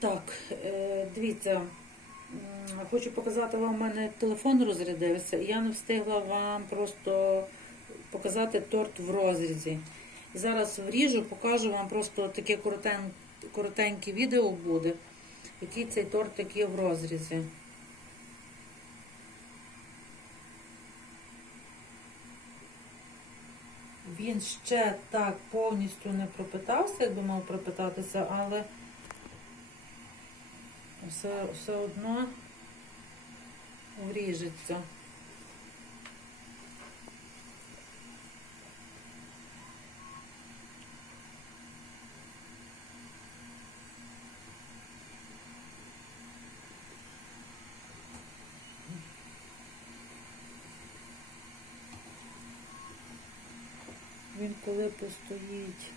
Так, е, дивіться, хочу показати вам, у мене телефон розрядився, і я не встигла вам просто показати торт в розрізі. Зараз вріжу, покажу вам просто таке коротен, коротеньке відео буде, який цей тортик є в розрізі. Він ще так повністю не пропитався, як би мав пропитатися, але все, все одно вріжеться. Він коли постоїть.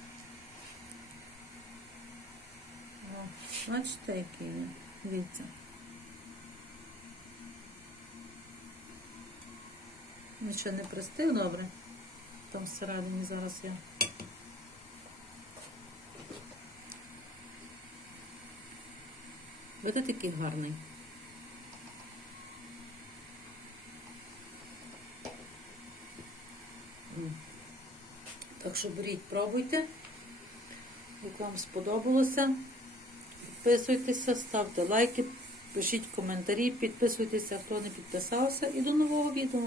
О, бачите, який він? Дивіться. Нічого не пристиг, добре. Там всередині зараз я. Видите, який гарний. Так що беріть, пробуйте. Як вам сподобалося. Підписуйтеся, ставте лайки, пишіть коментарі, підписуйтеся, хто не підписався. І до нового відео.